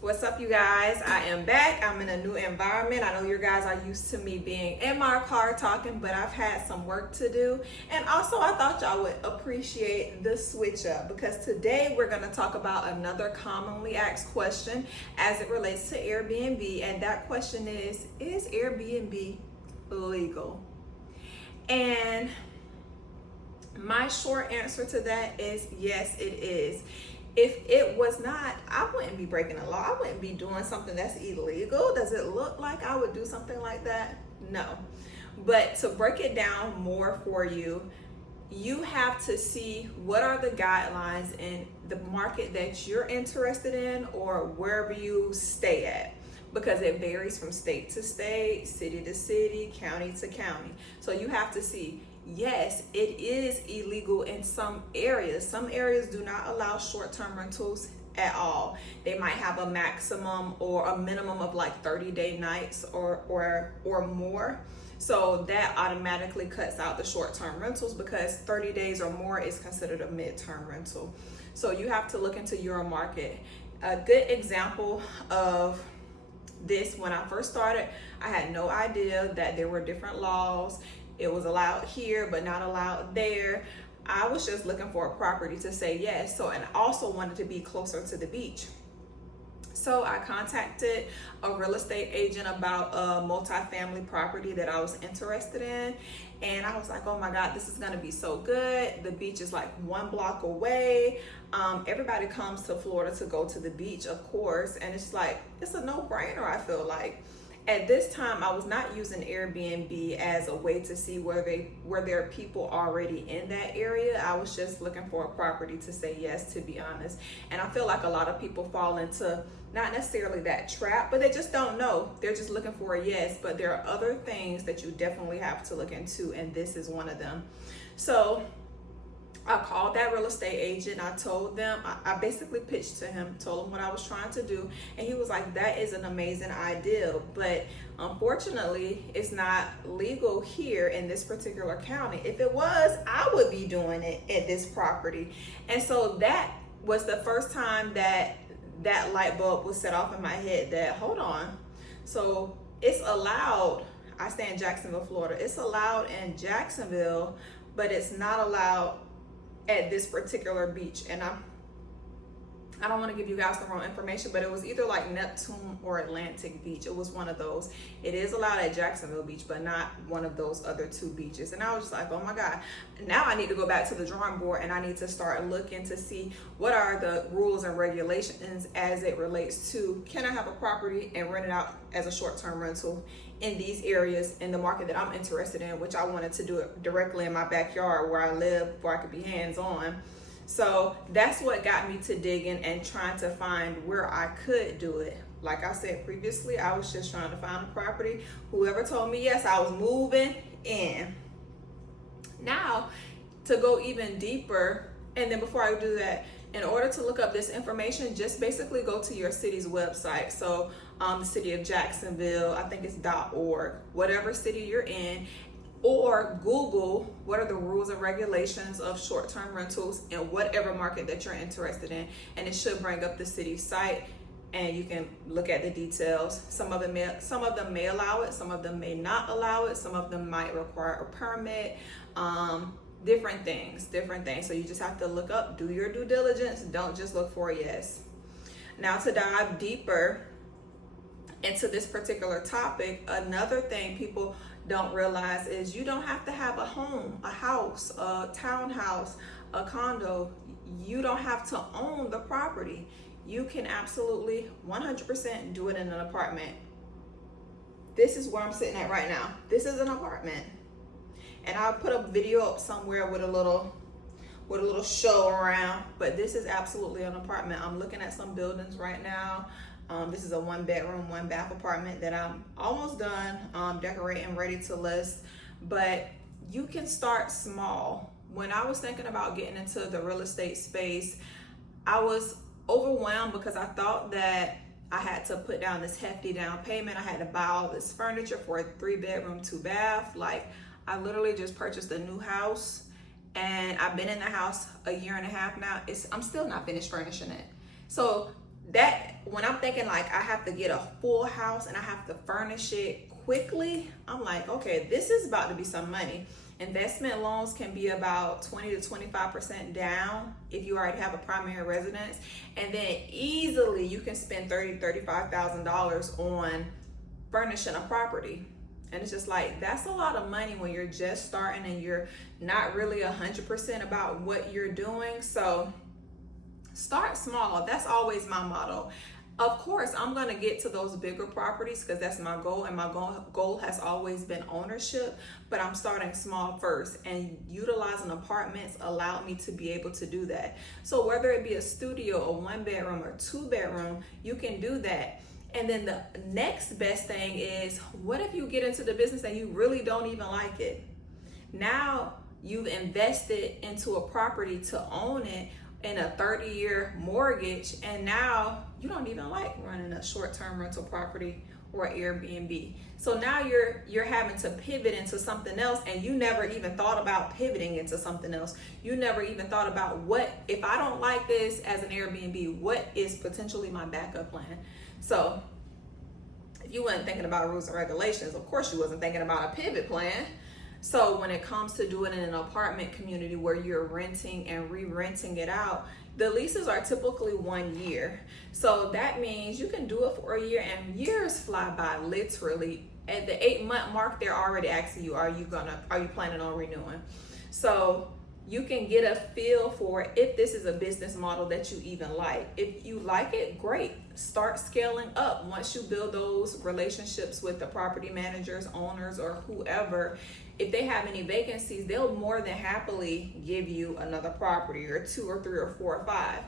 What's up, you guys? I am back. I'm in a new environment. I know you guys are used to me being in my car talking, but I've had some work to do. And also, I thought y'all would appreciate the switch up because today we're going to talk about another commonly asked question as it relates to Airbnb. And that question is Airbnb legal? And my short answer to that is yes, it is. If it was not, I wouldn't be breaking the law. I wouldn't be doing something that's illegal. Does it look like I would do something like that? No. But to break it down more for you, you have to see what are the guidelines in the market that you're interested in or wherever you stay at, because it varies from state to state, city to city, county to county. So you have to see, yes, it is illegal in some areas. Some areas do not allow short-term rentals at all. They might have a maximum or a minimum of like 30-day nights or more. So that automatically cuts out the short-term rentals because 30 days or more is considered a mid-term rental. So you have to look into your market. A good example of this, when I first started, I had no idea that there were different laws. It was allowed here, but not allowed there. I was just looking for a property to say yes. So, and also wanted to be closer to the beach. So I contacted a real estate agent about a multifamily property that I was interested in. And I was like, oh my God, this is gonna be so good. The beach is like 1 block away. Everybody comes to Florida to go to the beach, of course. And it's like, it's a no-brainer, I feel like. At this time, I was not using Airbnb as a way to see where there are people already in that area. I was just looking for a property to say yes, to be honest. And I feel like a lot of people fall into not necessarily that trap, but they just don't know. They're just looking for a yes, but there are other things that you definitely have to look into, and this is one of them. So I called that real estate agent. I told them, I basically pitched to him, told him what I was trying to do. And he was like, that is an amazing idea. But unfortunately, it's not legal here in this particular county. If it was, I would be doing it at this property. And so that was the first time that that light bulb was set off in my head that, hold on. So it's allowed, I stay in Jacksonville, Florida. It's allowed in Jacksonville, but it's not allowed at this particular beach. And I don't want to give you guys the wrong information, but it was either like Neptune or Atlantic Beach. It was one of those. It is allowed at Jacksonville Beach, but not one of those other 2 beaches. And I was just like, oh my God, now I need to go back to the drawing board and I need to start looking to see what are the rules and regulations as it relates to, can I have a property and rent it out as a short-term rental in these areas in the market that I'm interested in, which I wanted to do it directly in my backyard where I live, where I could be hands-on. So that's what got me to digging and trying to find where I could do it. Like I said previously, I was just trying to find a property. Whoever told me yes, I was moving in. Now, to go even deeper, and then before I do that, in order to look up this information, just basically go to your city's website. So the city of Jacksonville, I think it's .org, whatever city you're in, or Google what are the rules and regulations of short-term rentals in whatever market that you're interested in, and it should bring up the city site and you can look at the details. Some of them may allow it, some of them may not allow it, some of them might require a permit, different things. So you just have to look up, do your due diligence, don't just look for a yes. Now, to dive deeper into this particular topic, another thing people don't realize is you don't have to have a home, a house, a townhouse, a condo. You don't have to own the property. You can absolutely 100% do it in an apartment. This is where I'm sitting at right now. This is an apartment. And I'll put a video up somewhere with a little show around, but this is absolutely an apartment. I'm looking at some buildings right now. This is a 1-bedroom, 1-bath apartment that I'm almost done decorating, ready to list. But you can start small. When I was thinking about getting into the real estate space, I was overwhelmed because I thought that I had to put down this hefty down payment. I had to buy all this furniture for a 3-bedroom, 2-bath. Like, I literally just purchased a new house and I've been in the house a year and a half now. I'm still not finished furnishing it. So that when I'm thinking like I have to get a full house and I have to furnish it quickly, I'm like, okay, this is about to be some money. Investment loans can be about 20 to 25% down if you already have a primary residence, and then easily you can spend $35,000 on furnishing a property. And it's just like, that's a lot of money when you're just starting and you're not really 100% about what you're doing. So start small. That's always my motto. Of course, I'm going to get to those bigger properties because that's my goal, and my goal has always been ownership, but I'm starting small first, and utilizing apartments allowed me to be able to do that. So whether it be a studio, a 1-bedroom or 2-bedroom, you can do that. And then the next best thing is, what if you get into the business and you really don't even like it? Now you've invested into a property to own it in a 30-year mortgage, and now you don't even like running a short-term rental property or Airbnb. So now you're having to pivot into something else, and you never even thought about pivoting into something else. You never even thought about, what if I don't like this as an Airbnb, what is potentially my backup plan? So if you weren't thinking about rules and regulations, of course you wasn't thinking about a pivot plan. So when it comes to doing it in an apartment community where you're renting and re-renting it out, the leases are typically 1 year. So that means you can do it for a year, and years fly by literally. At the 8-month mark, they're already asking you, are you planning on renewing? So you can get a feel for if this is a business model that you even like. If you like it, great. Start scaling up. Once you build those relationships with the property managers, owners, or whoever, if they have any vacancies, they'll more than happily give you another property, or 2 or 3 or 4 or 5.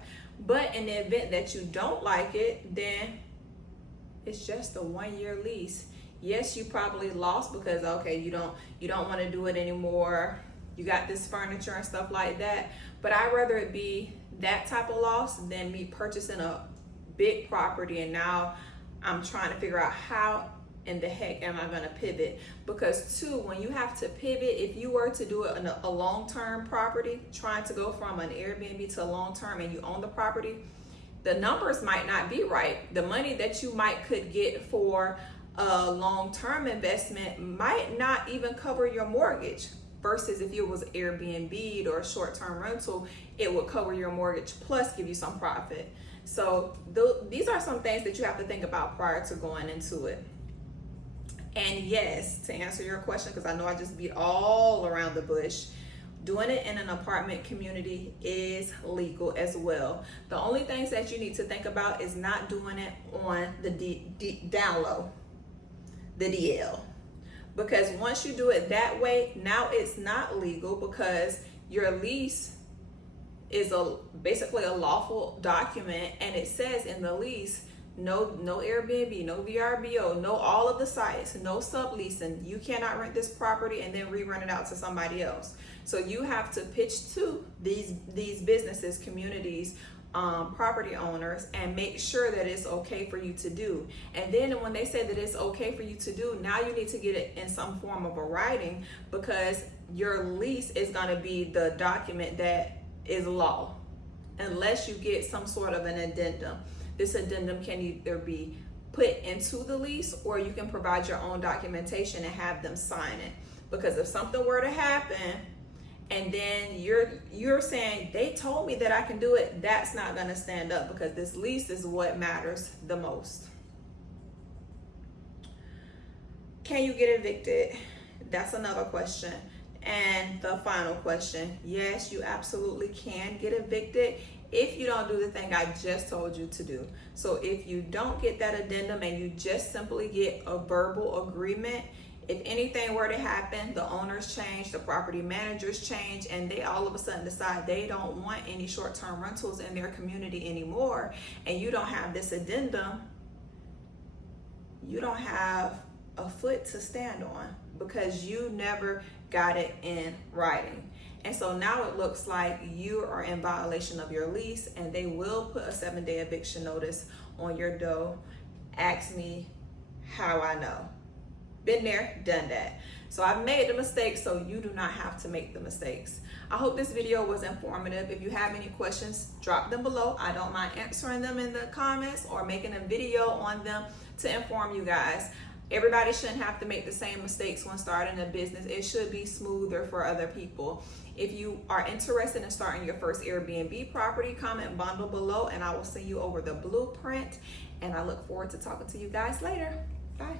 But in the event that you don't like it, then it's just a 1-year lease. Yes, you probably lost because, okay, you don't want to do it anymore. You got this furniture and stuff like that. But I'd rather it be that type of loss than me purchasing a big property and now I'm trying to figure out how in the heck am I going to pivot. Because too, when you have to pivot, if you were to do it in a long-term property, trying to go from an Airbnb to a long-term, and you own the property, the numbers might not be right. The money that you could get for a long-term investment might not even cover your mortgage. Versus if it was Airbnb or a short-term rental, it would cover your mortgage plus give you some profit. So these are some things that you have to think about prior to going into it. And yes, to answer your question, because I know I just beat all around the bush, doing it in an apartment community is legal as well. The only things that you need to think about is not doing it on the down low, the DL. Because once you do it that way, now it's not legal, because your lease is basically a lawful document, and it says in the lease, no Airbnb, no VRBO, no all of the sites, no subleasing. You cannot rent this property and then re-rent it out to somebody else. So you have to pitch to these businesses, communities, property owners, and make sure that it's okay for you to do. And then when they say that it's okay for you to do, now you need to get it in some form of a writing, because your lease is going to be the document that is law, unless you get some sort of an addendum. This addendum can either be put into the lease, or you can provide your own documentation and have them sign it. Because if something were to happen and then you're saying they told me that I can do it, that's not going to stand up, because this lease is what matters the most. Can you get evicted? That's another question. And the final question, yes, you absolutely can get evicted if you don't do the thing I just told you to do. So if you don't get that addendum and you just simply get a verbal agreement, if anything were to happen, the owners change, the property managers change, and they all of a sudden decide they don't want any short-term rentals in their community anymore, and you don't have this addendum, you don't have a foot to stand on, because you never got it in writing. And so now it looks like you are in violation of your lease, and they will put a 7-day eviction notice on your door. Ask me how I know. Been there, done that. So I've made the mistakes, so you do not have to make the mistakes. I hope this video was informative. If you have any questions, drop them below. I don't mind answering them in the comments or making a video on them to inform you guys. Everybody shouldn't have to make the same mistakes when starting a business. It should be smoother for other people. If you are interested in starting your first Airbnb property, comment bundle below and I will send you over the blueprint. And I look forward to talking to you guys later. Bye.